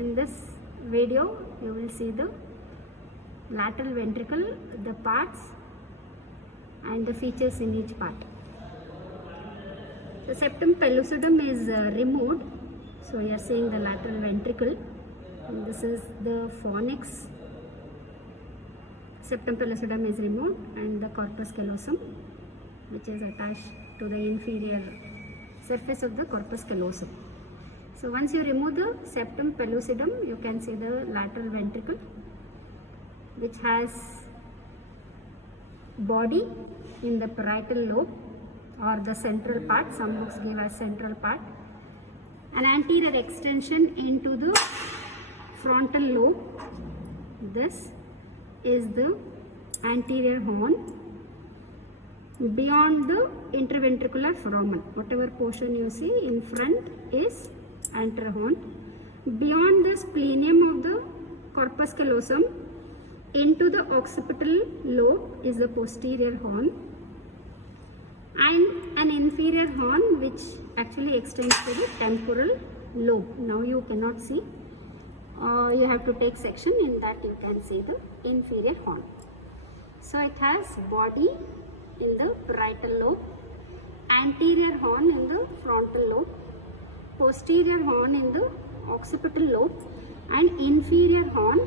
In this video you will see the lateral ventricle, the parts and the features in each part. The septum pellucidum is removed, so you are seeing the lateral ventricle, and this is the fornix. Septum pellucidum is removed and the corpus callosum, which is attached to the inferior surface of the corpus callosum. So once you remove the septum pellucidum, you can see the lateral ventricle, which has body in the parietal lobe or the central part. Some books give as central part. An anterior extension into the frontal lobe. This is the anterior horn. Beyond the interventricular foramen, whatever portion you see in front is anterior horn. Beyond the splenium of the corpus callosum into the occipital lobe is the posterior horn, and an inferior horn which actually extends to the temporal lobe. Now you cannot see, you have to take section, in that you can see the inferior horn. So it has body in the parietal lobe, anterior horn in the frontal lobe, posterior horn in the occipital lobe, and inferior horn.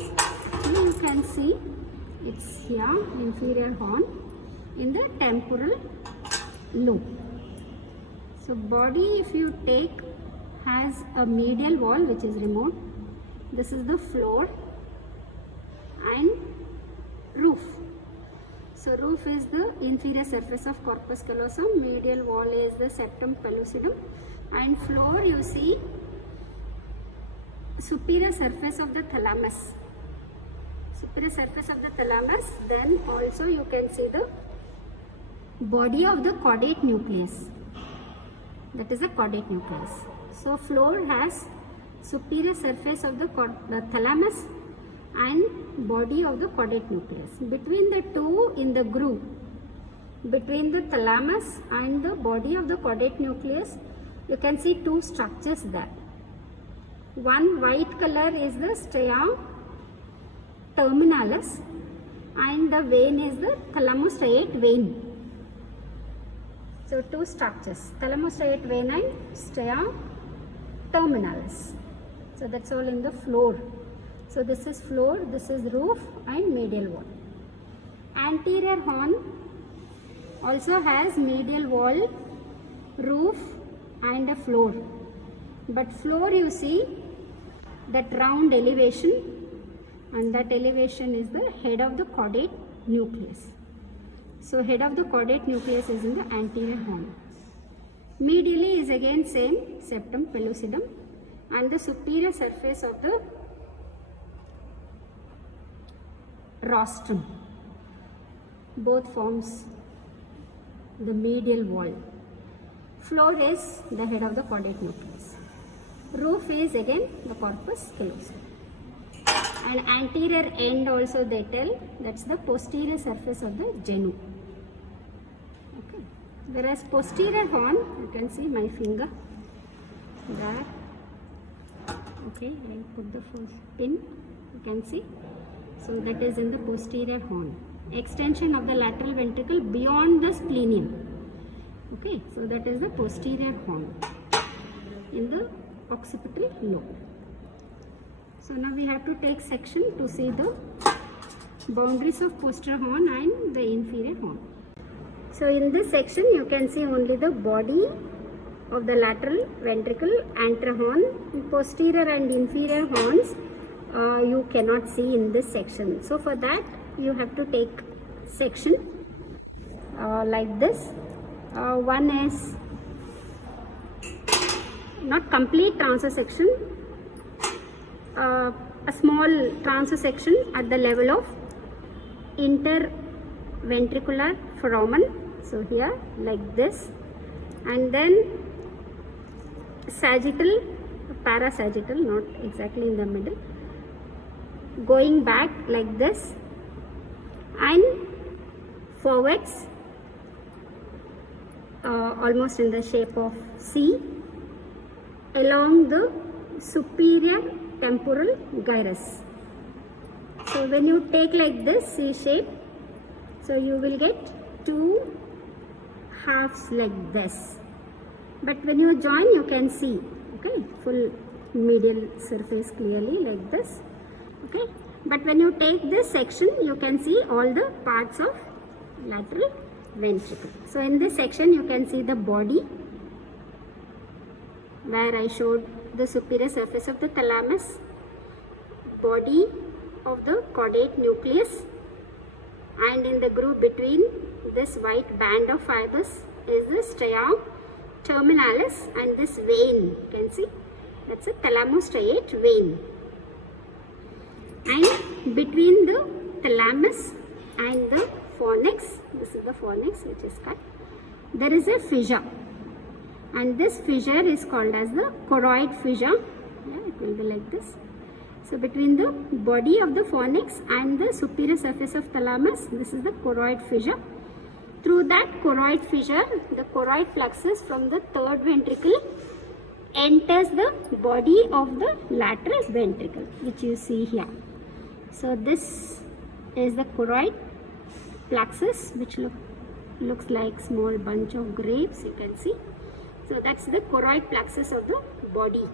So you can see it's here, inferior horn in the temporal lobe. So body, if you take, has a medial wall which is removed. This is the floor and roof. So roof is the inferior surface of corpus callosum, medial wall is the septum pellucidum, and floor you see superior surface of the thalamus. Superior surface of the thalamus, then also you can see the body of the caudate nucleus. That is the caudate nucleus. So floor has superior surface of the thalamus and body of the caudate nucleus. Between the two, in the groove between the thalamus and the body of the caudate nucleus, you can see two structures there. One white color is the stria terminalis and the vein is the thalamostriate vein. So two structures, thalamostriate vein and stria terminalis. So that's all in the floor. So this is floor, this is roof and medial wall. Anterior horn also has medial wall, roof and a floor. But floor you see that round elevation, and that elevation is the head of the caudate nucleus. So head of the caudate nucleus is in the anterior horn. Medially is again same, septum pellucidum, and the superior surface of the rostrum. Both forms the medial wall. Floor is the head of the caudate nucleus. Roof is again the corpus callosum. And anterior end also they tell, that's the posterior surface of the genu. Okay. Whereas posterior horn, you can see my finger there. Okay, I put the first pin, you can see. So that is in the posterior horn. Extension of the lateral ventricle beyond the splenium. Okay, so that is the posterior horn in the occipital lobe. So now we have to take section to see the boundaries of posterior horn and the inferior horn. So in this section you can see only the body of the lateral ventricle, anterior horn, posterior and inferior horns you cannot see in this section. So for that you have to take section like this. One is not complete transverse section, a small transverse section at the level of interventricular foramen. So here like this, and then sagittal, parasagittal, not exactly in the middle, going back like this, and forwards almost in the shape of C along the superior temporal gyrus. So when you take like this C shape, so you will get two halves like this. But when you join, you can see, okay, full medial surface clearly like this, okay. But when you take this section, you can see all the parts of lateral ventricle. So in this section, you can see the body, where I showed the superior surface of the thalamus, body of the caudate nucleus, and in the groove between this white band of fibers is the stria terminalis, and this vein, you can see, that's a thalamostriate vein. And between the thalamus and the fornix, this is the fornix which is cut, there is a fissure, and this fissure is called as the choroid fissure. Yeah, it will be like this. So between the body of the fornix and the superior surface of thalamus, this is the choroid fissure. Through that choroid fissure, the choroid plexus from the third ventricle enters the body of the lateral ventricle, which you see here. So this is the choroid plexus, which looks like small bunch of grapes, you can see. So that's the choroid plexus of the body,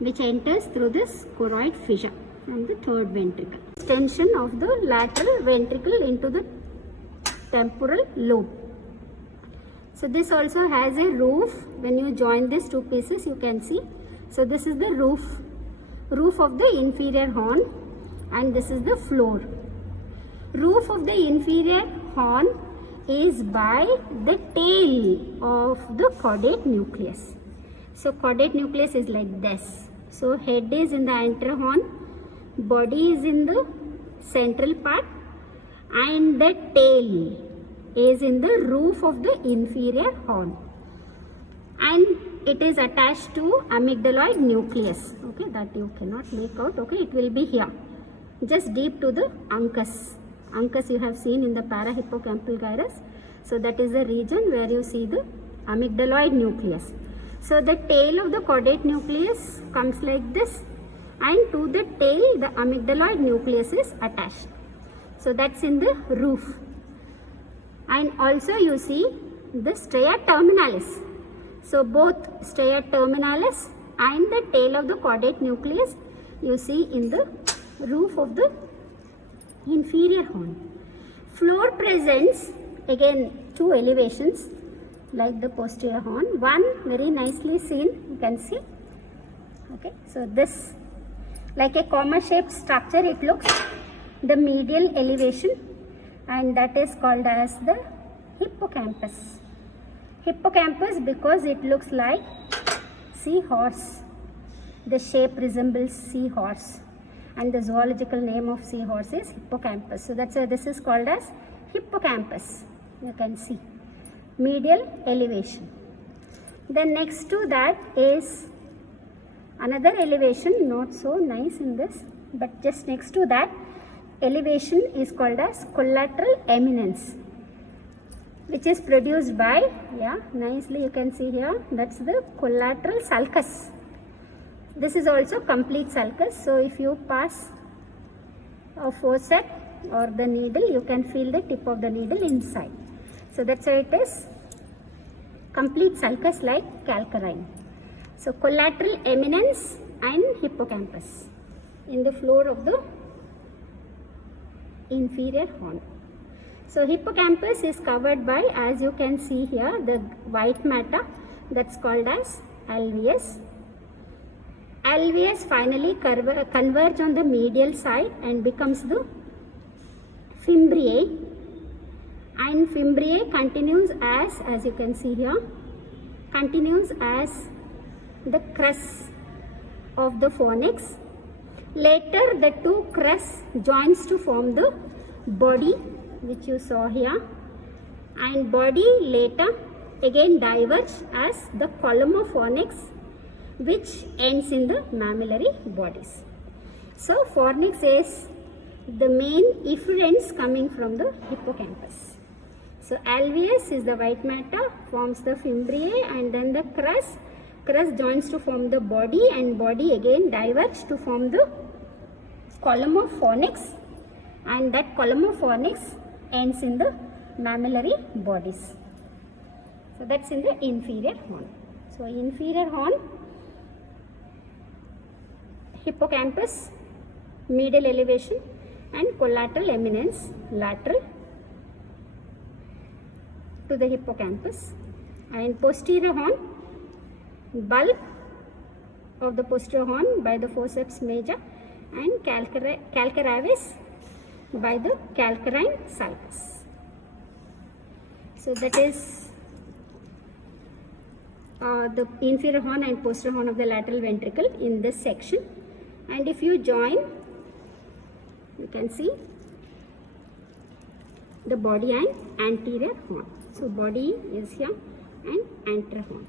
which enters through this choroid fissure from the third ventricle. Extension of the lateral ventricle into the temporal lobe. So this also has a roof. When you join these two pieces, you can see. So this is the roof of the inferior horn, and this is the floor. Roof of the inferior horn is by the tail of the caudate nucleus. So caudate nucleus is like this. So head is in the anterior horn, body is in the central part, and the tail is in the roof of the inferior horn, and it is attached to amygdaloid nucleus, okay, that you cannot make out, okay, it will be here, just deep to the uncus. Uncus you have seen in the parahippocampal gyrus, so that is the region where you see the amygdaloid nucleus. So the tail of the caudate nucleus comes like this, and to the tail the amygdaloid nucleus is attached. So that's in the roof. And also you see the stria terminalis. So both stria terminalis and the tail of the caudate nucleus you see in the roof of the inferior horn. Floor presents again two elevations like the posterior horn. One very nicely seen, you can see. Okay, so this like a comma shaped structure it looks, the medial elevation, and that is called as the hippocampus. Hippocampus because it looks like seahorse. The shape resembles seahorse, and the zoological name of seahorse is hippocampus. So that's why this is called as hippocampus. You can see medial elevation. Then next to that is another elevation, not so nice in this, but just next to that elevation is called as collateral eminence, which is produced by, yeah, nicely you can see here, that's the collateral sulcus. This is also complete sulcus. So if you pass a forceps or the needle, you can feel the tip of the needle inside. So that's why it is complete sulcus like calcarine. So collateral eminence and hippocampus in the floor of the inferior horn. So hippocampus is covered by, as you can see here, the white matter that's called as alveus. Alveus finally converge on the medial side and becomes the fimbriae, and fimbriae continues as you can see here, continues as the crus of the fornix. Later the two crus joins to form the body, which you saw here, and body later again diverge as the column of fornix, which ends in the mammillary bodies. So fornix is the main efferents coming from the hippocampus. So alveus is the white matter, forms the fimbriae, and then the crus crus joins to form the body, and body again diverges to form the column of fornix, and that column of fornix ends in the mammillary bodies. So that's in the inferior horn. So inferior horn, hippocampus, medial elevation, and collateral eminence lateral to the hippocampus, and posterior horn, bulb of the posterior horn by the forceps major, and calcareous by the calcarine sulcus. So that is the inferior horn and posterior horn of the lateral ventricle in this section. And if you join, you can see the body and anterior horn. So body is here and anterior horn.